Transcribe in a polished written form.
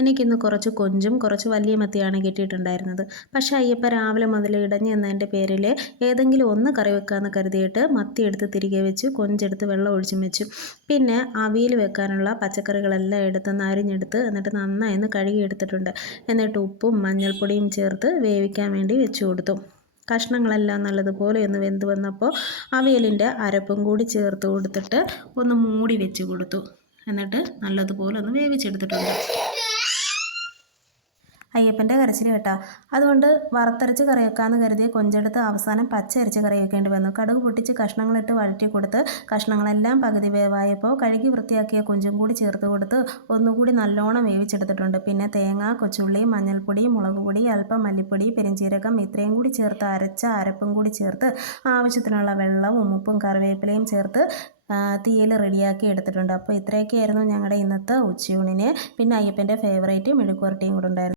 എനിക്കിന്ന് കുറച്ച് കൊഞ്ചും കുറച്ച് വലിയ മത്തിയാണ് കിട്ടിയിട്ടുണ്ടായിരുന്നത്. പക്ഷേ അയ്യപ്പ രാവിലെ മുതൽ ഇടഞ്ഞു എന്നതിൻ്റെ പേരിൽ ഏതെങ്കിലും ഒന്ന് കറി വെക്കാമെന്ന് കരുതിയിട്ട് മത്തി എടുത്ത് തിരികെ വെച്ചു, കൊഞ്ചെടുത്ത് വെള്ളം ഒഴിച്ചും വെച്ചു. പിന്നെ അവിയൽ വെക്കാനുള്ള പച്ചക്കറികളെല്ലാം എടുത്തൊന്ന് അരിഞ്ഞെടുത്ത് എന്നിട്ട് നന്നായി ഒന്ന് കഴുകിയെടുത്തിട്ടുണ്ട്. എന്നിട്ട് ഉപ്പും മഞ്ഞൾപ്പൊടിയും ചേർത്ത് വേവിക്കാൻ വേണ്ടി വെച്ചു കൊടുത്തു. കഷ്ണങ്ങളെല്ലാം നല്ലതുപോലെ ഒന്ന് വെന്ത് വന്നപ്പോൾ അവിയലിൻ്റെ അരപ്പും കൂടി ചേർത്ത് കൊടുത്തിട്ട് ഒന്ന് മൂടി വെച്ച് കൊടുത്തു. എന്നിട്ട് നല്ലതുപോലെ ഒന്ന് വേവിച്ചെടുത്തിട്ടുണ്ട്. അയ്യപ്പൻ്റെ കരച്ചിൽ കേട്ടോ. അതുകൊണ്ട് വറുത്തരച്ച് കറി വെക്കാമെന്ന് കരുതി കൊഞ്ചെടുത്ത് അവസാനം പച്ചയരച്ച് കറി വെക്കേണ്ടി വന്നു. കടുക് പൊട്ടിച്ച് കഷ്ണങ്ങളിട്ട് വഴറ്റി കൊടുത്ത് കഷ്ണങ്ങളെല്ലാം പകുതി വേവായപ്പോൾ കഴുകി വൃത്തിയാക്കിയ കൊഞ്ചും കൂടി ചേർത്ത് കൊടുത്ത് ഒന്നുകൂടി നല്ലോണം വേവിച്ചെടുത്തിട്ടുണ്ട്. പിന്നെ തേങ്ങ, കൊച്ചുള്ളി, മഞ്ഞൾപ്പൊടി, മുളക് പൊടി, അല്പം മല്ലിപ്പൊടി, പെരിഞ്ചീരകം ഇത്രയും കൂടി ചേർത്ത് അരച്ച അരപ്പും കൂടി ചേർത്ത് ആവശ്യത്തിനുള്ള വെള്ളവും ഉപ്പും കറിവേപ്പിലയും ചേർത്ത് തീയൽ റെഡിയാക്കി എടുത്തിട്ടുണ്ട്. അപ്പോൾ ഇത്രയൊക്കെയായിരുന്നു ഞങ്ങളുടെ ഇന്നത്തെ ഉച്ചയൂണിന്. പിന്നെ അയ്യപ്പൻ്റെ ഫേവറേറ്റ് മെഴുക്കുവരട്ടിയും കൂടെ ഉണ്ടായിരുന്നു.